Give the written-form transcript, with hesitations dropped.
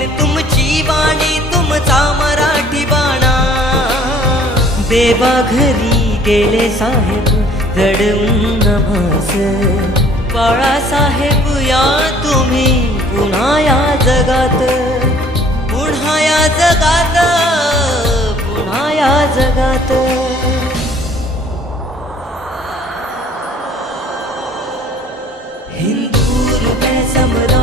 वाटेल तुमची वाणी तुमचा मराठी बाणा. देवा घरी गेले साहेब रडून नभास. बाळासाहेब या तुम्ही पुन्हा या जगात, पुन्हा या जगात, पुन्हा या जगात. हिंदू हृदय समरा